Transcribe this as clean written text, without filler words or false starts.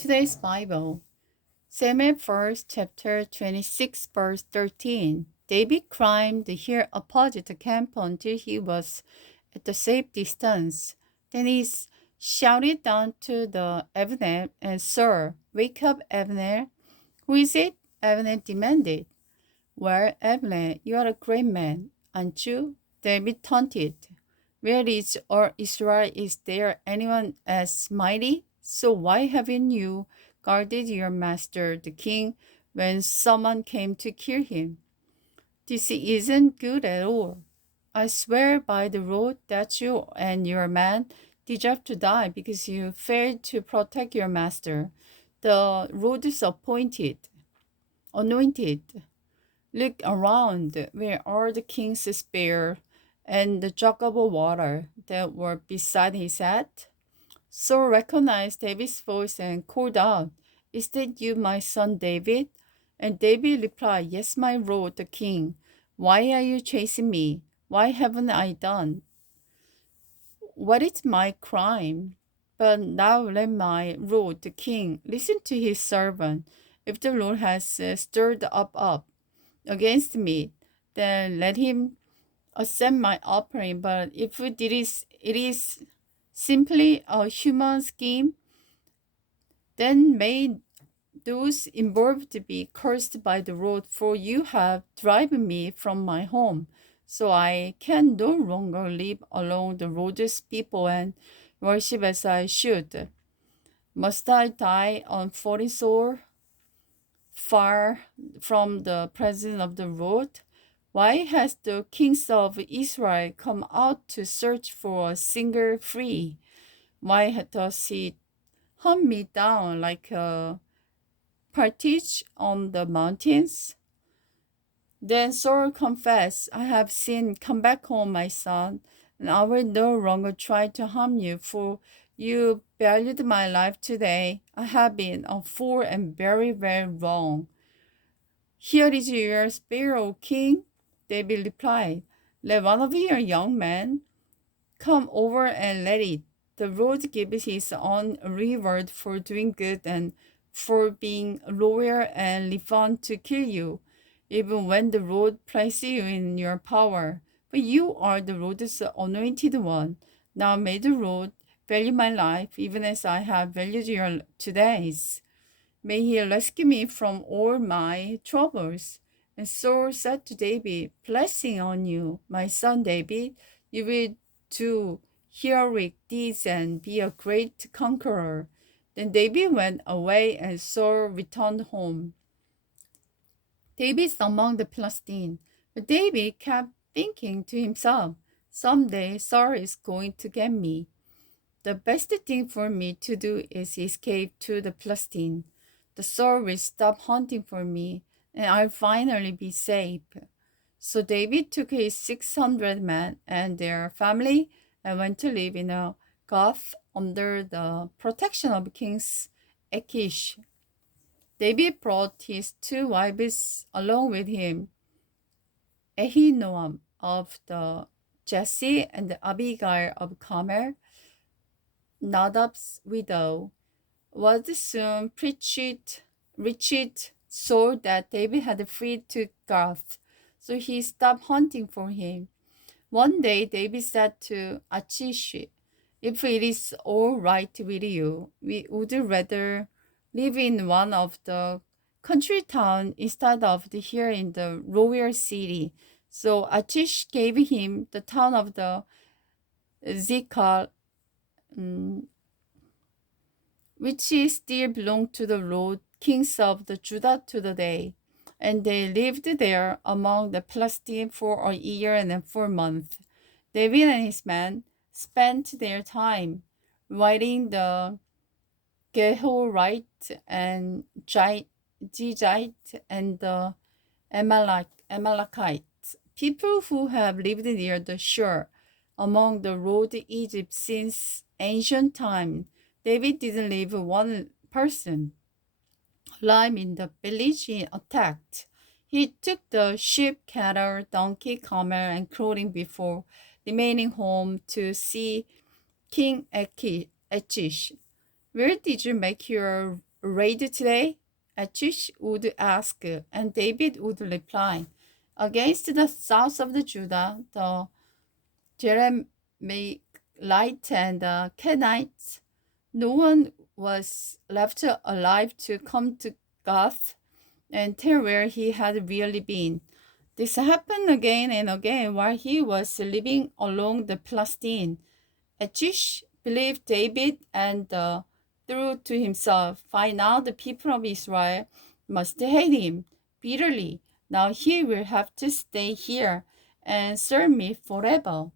Today's Bible, Samuel 1st chapter 26 verse 13. David climbed the hill opposite the camp until he was at a safe distance. Then he shouted down to the Abner, and Sir, wake up, Abner. Who is it? Abner demanded. Well, Abner, you are a great man, aren't you? David taunted. Where is all Israel? Is there anyone as mighty? So why haven't you guarded your master, the king, when someone came to kill him? This isn't good at all. I swear by the road that you and your man deserve to die because you failed to protect your master. The road is anointed. Look around, where are the king's spear and the jug of water that were beside his head? Saul recognized David's voice and called out, Is that you, my son David? And David replied, Yes, my lord, the king. Why are you chasing me? Why haven't I done? What is my crime? But now let my lord, the king, listen to his servant. If the Lord has stirred up against me, then let him accept my offering. But if it is simply a human scheme, then may those involved be cursed by the Lord, for you have driven me from my home, so I can no longer live along the Lord's people and worship as I should. Must I die on foreign soil, far from the presence of the Lord? Why has the kings of Israel come out to search for a singer free? Why does he hunt me down like a partridge on the mountains? Then Saul confessed, I have sinned. Come back home, my son, and I will no longer try to harm you, for you valued my life today. I have been a fool and very, very wrong. Here is your spear, O king. David replied, Let one of your young men come over and let it. The Lord gives his own reward for doing good and for being loyal and refund to kill you, even when the Lord places you in your power. But you are the Lord's anointed one. Now may the Lord value my life, even as I have valued your today's. May he rescue me from all my troubles. And Saul said to David, Blessing on you, my son David. You will do heroic deeds and be a great conqueror. Then David went away and Saul returned home. David's among the Philistines. But David kept thinking to himself, Someday Saul is going to get me. The best thing for me to do is escape to the Philistines. The Saul will stop hunting for me, and I'll finally be safe. So David took his 600 men and their family and went to live in a Gath under the protection of King Achish. David brought his two wives along with him, Ahinoam of the Jesse and Abigail of Carmel, Nadab's widow. Was soon reached so that David had freed to Gath, so he stopped hunting for him. One day David said to Achish, If it is all right with you, we would rather live in one of the country towns instead of here in the royal city. So Achish gave him the town of the Zikar, which still belonged to the Lord, kings of the Judah to the day. And they lived there among the Philistines for a year and 4 months. David and his men spent their time fighting the Gehorite and Jizite and the Amalekites, people who have lived near the shore among the road Egypt since ancient times. David didn't leave one person alive in the village he attacked. He took the sheep, cattle, donkey, camel, and clothing before remaining home to see King Achish. Where did you make your raid today? Achish would ask, and David would reply, against the south of the Judah, the Jeremiah and the Kenites. No one was left alive to come to Gath and tell where he had really been. This happened again and again while he was living along the Palestine. Achish believed David and thought to himself, "By now the people of Israel must hate him bitterly. Now he will have to stay here and serve me forever."